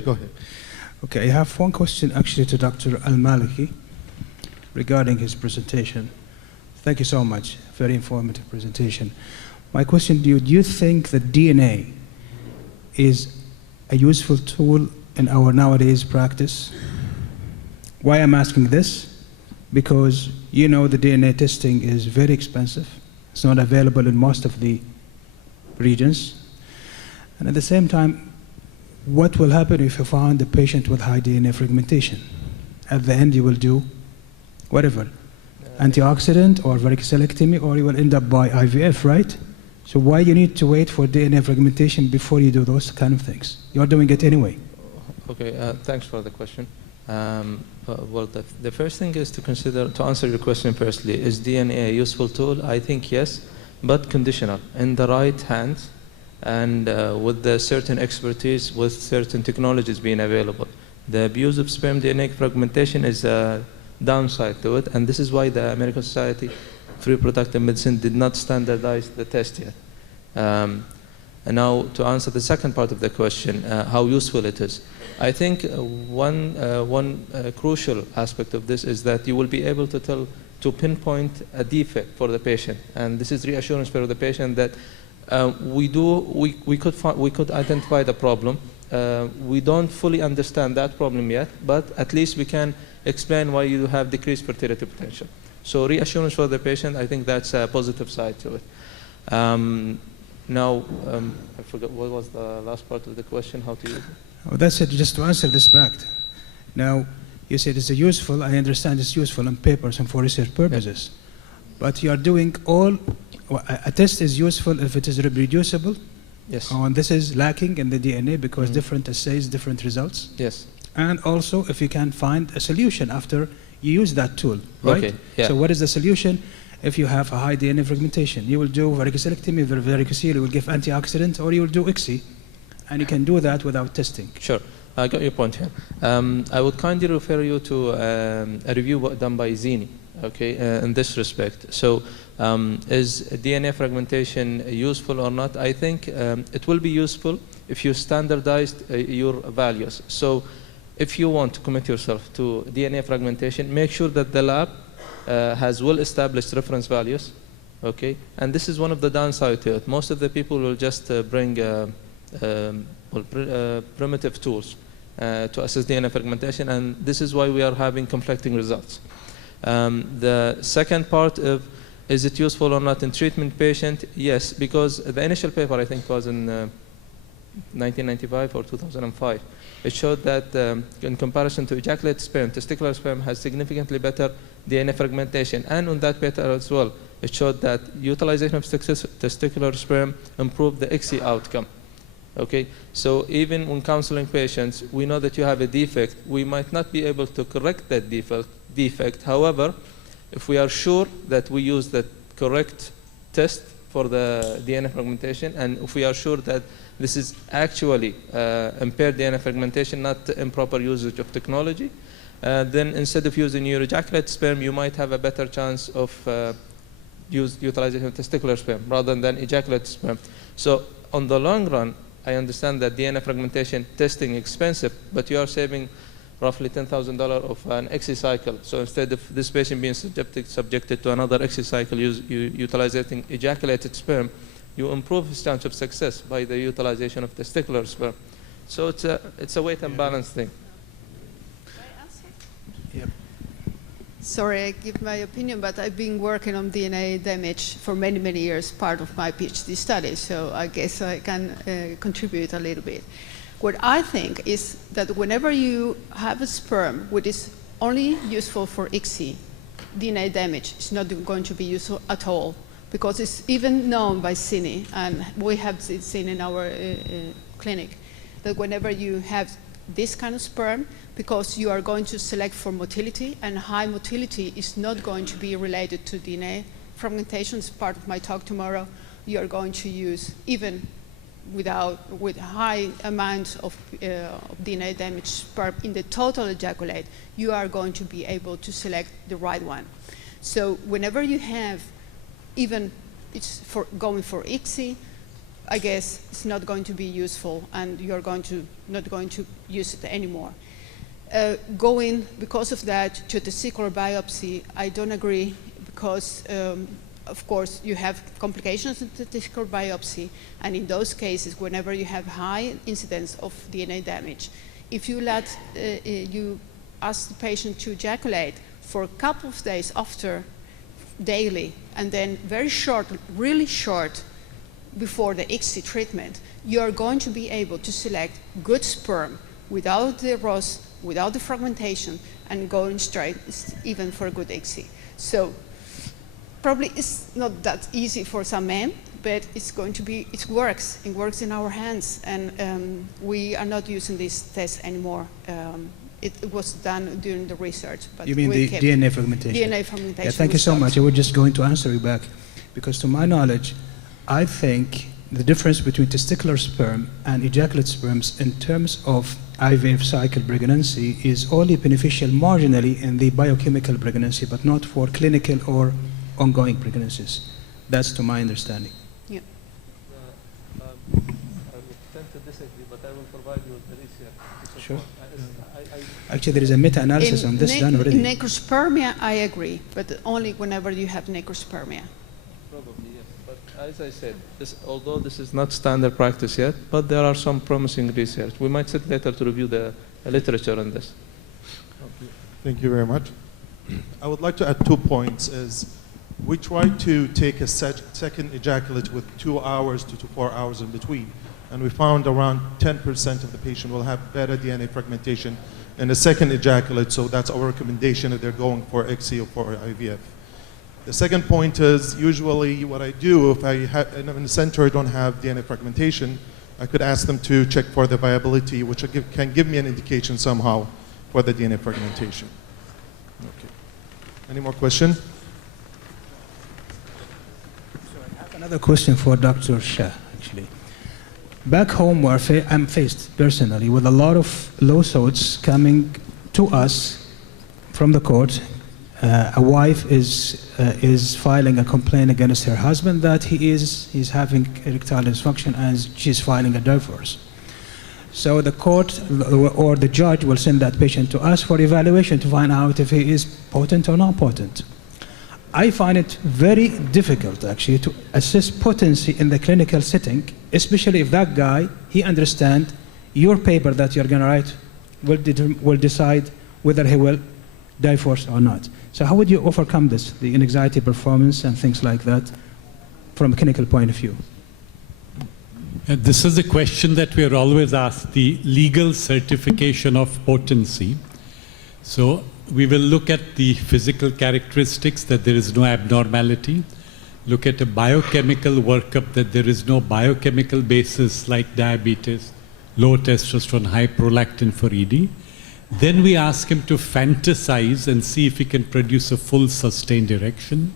Go ahead. Okay, I have one question actually to Dr. Al-Maliki regarding his presentation. Thank you so much. Very informative presentation. My question to you, do you think that DNA is a useful tool in our nowadays practice? Why I'm asking this? Because you know the DNA testing is very expensive. It's not available in most of the regions. And at the same time, what will happen if you find a patient with high DNA fragmentation? At the end, you will do whatever, antioxidant or varicocectomy, or you will end up by IVF, right? So why you need to wait for DNA fragmentation before you do those kind of things? You're doing it anyway. Okay, thanks for the question. Well, the first thing is to consider, to answer your question firstly, is DNA a useful tool? I think yes, but conditional. In the right hands, and with the certain expertise, with certain technologies being available. The abuse of sperm DNA fragmentation is a downside to it, and this is why the American Society of Reproductive Medicine did not standardize the test yet. And now to answer the second part of the question, how useful it is. I think one crucial aspect of this is that you will be able to pinpoint a defect for the patient, and this is reassurance for the patient that we could identify the problem. We don't fully understand that problem yet, but at least we can explain why you have decreased fertility potential. So reassurance for the patient, I think that's a positive side to it. Now, I forgot what was the last part of the question, how to use it? Oh, that's it, just to answer this back. Now, you said it's useful, I understand it's useful on papers and for research purposes. Yeah. But you are doing all, a test is useful if it is reproducible. Yes. And this is lacking in the DNA because different assays, different results. Yes. And also if you can find a solution after you use that tool, right? Okay. Yeah. So what is the solution? If you have a high DNA fragmentation, you will do varicocectomy, varicocele, you will give antioxidant, or you will do ICSI. And you can do that without testing. Sure. I got your point here. I would kindly refer you to a review done by Zini, okay, in this respect. So is DNA fragmentation useful or not? I think it will be useful if you standardized your values. So if you want to commit yourself to DNA fragmentation, make sure that the lab has well-established reference values, okay? And this is one of the downsides to it. Most of the people will just bring primitive tools to assess DNA fragmentation, and this is why we are having conflicting results. The second part of, is it useful or not in treatment patient? Yes, because the initial paper, I think, was in 1995 or 2005. It showed that in comparison to ejaculated sperm, testicular sperm has significantly better DNA fragmentation. And on that paper as well, it showed that utilization of testicular sperm improved the ICSI outcome. Okay, so even when counseling patients, we know that you have a defect. We might not be able to correct that defect. However, if we are sure that we use the correct test for the DNA fragmentation, and if we are sure that this is actually impaired DNA fragmentation, not improper usage of technology, then instead of using your ejaculated sperm, you might have a better chance of utilization of testicular sperm rather than ejaculated sperm. So on the long run, I understand that DNA fragmentation testing is expensive, but you are saving roughly $10,000 of an ICSI cycle. So instead of this patient being subjected to another ICSI cycle utilizing ejaculated sperm, you improve his chance of success by the utilization of testicular sperm. So it's a weight and balance thing. Can I answer? Yep. Sorry, I give my opinion, but I've been working on DNA damage for many, many years, part of my PhD study, so I guess I can contribute a little bit. What I think is that whenever you have a sperm which is only useful for ICSI, DNA damage is not going to be useful at all, because it's even known by Zini, and we have seen in our clinic, that whenever you have this kind of sperm, because you are going to select for motility, and high motility is not going to be related to DNA fragmentation. It's part of my talk tomorrow. You are going to use, even with high amounts of DNA damage sperm in the total ejaculate, you are going to be able to select the right one. So whenever you have, even it's for going for ICSI, I guess it's not going to be useful, and you're not going to use it anymore. Going, because of that, to testicular biopsy, I don't agree, because of course you have complications in testicular biopsy, and in those cases, whenever you have high incidence of DNA damage, if you you ask the patient to ejaculate for a couple of days after daily, and then very short, really short, before the ICSI treatment, you're going to be able to select good sperm without the ROS, without the fragmentation, and going straight even for a good ICSI. So probably it's not that easy for some men, but it's going to be, it works in our hands, and we are not using this test anymore. It was done during the research. But you mean the DNA fragmentation? DNA fragmentation. Yeah, thank you so much. I was just going to answer you back, because to my knowledge, I think the difference between testicular sperm and ejaculate sperms in terms of IVF cycle pregnancy is only beneficial marginally in the biochemical pregnancy, but not for clinical or ongoing pregnancies. That's to my understanding. Yeah. I would tend to disagree, but I will provide you with the research. Sure. Actually, there is a meta-analysis on this done already. In necrospermia, I agree, but only whenever you have necrospermia. Probably, yes. But as I said, although this is not standard practice yet, but there are some promising research. We might sit later to review the literature on this. Okay. Thank you very much. I would like to add 2 points. We tried to take a second ejaculate with 2 hours to 4 hours in between, and we found around 10% of the patient will have better DNA fragmentation in a second ejaculate, so that's our recommendation if they're going for ICSI or for IVF. The second point is, usually what I do, if I have, in the center I don't have DNA fragmentation, I could ask them to check for the viability, which can give me an indication somehow for the DNA fragmentation. Okay. Any more questions? I have another question for Dr. Shah, actually. Back home, I'm faced personally with a lot of lawsuits coming to us from the court. A wife is filing a complaint against her husband that he's having erectile dysfunction, and she's filing a divorce. So the court or the judge will send that patient to us for evaluation to find out if he is potent or not potent. I find it very difficult, actually, to assess potency in the clinical setting, especially if that guy, he understands your paper that you're going to write will decide whether he will divorce or not. So how would you overcome this, the anxiety performance and things like that, from a clinical point of view? This is a question that we are always asked, the legal certification of potency. So we will look at the physical characteristics, that there is no abnormality, look at a biochemical workup, that there is no biochemical basis like diabetes, low testosterone, high prolactin for ED. Then we ask him to fantasize and see if he can produce a full sustained erection.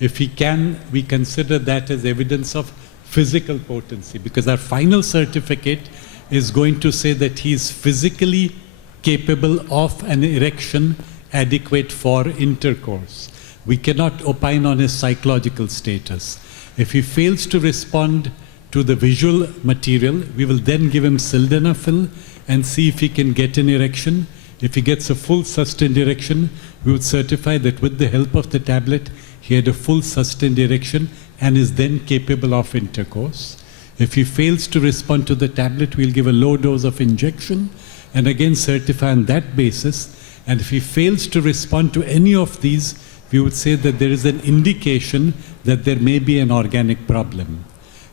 If he can, we consider that as evidence of physical potency, because our final certificate is going to say that he is physically capable of an erection adequate for intercourse. We cannot opine on his psychological status. If he fails to respond to the visual material, we will then give him sildenafil and see if he can get an erection. If he gets a full sustained erection, we would certify that with the help of the tablet, he had a full sustained erection and is then capable of intercourse. If he fails to respond to the tablet, we'll give a low dose of injection and again certify on that basis. And if he fails to respond to any of these, we would say that there is an indication that there may be an organic problem.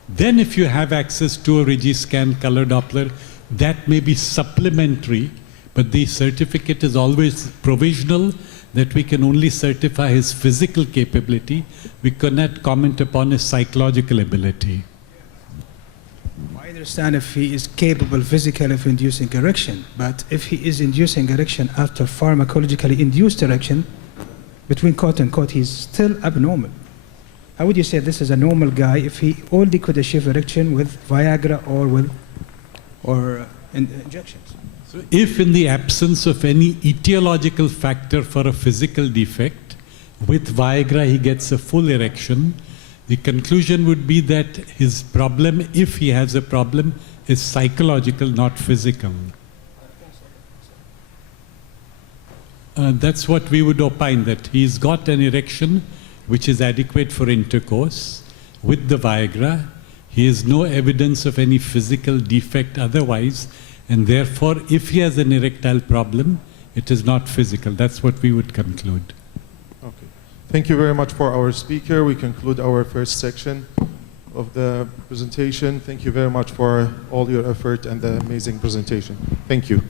Then if you have access to a Regiscan color Doppler, that may be supplementary, but the certificate is always provisional, that we can only certify his physical capability. We cannot comment upon his psychological ability. I understand if he is capable physically of inducing erection, but if he is inducing erection after pharmacologically induced erection, between quote and quote, he's still abnormal. How would you say this is a normal guy if he only could achieve erection with Viagra or injections? So if in the absence of any etiological factor for a physical defect, with Viagra he gets a full erection, The conclusion would be that his problem, if he has a problem, is psychological, not physical. That's what we would opine, that he's got an erection which is adequate for intercourse with the Viagra. He has no evidence of any physical defect otherwise, and therefore, if he has an erectile problem, it is not physical. That's what we would conclude. Okay. Thank you very much for our speaker. We conclude our first section of the presentation. Thank you very much for all your effort and the amazing presentation. Thank you.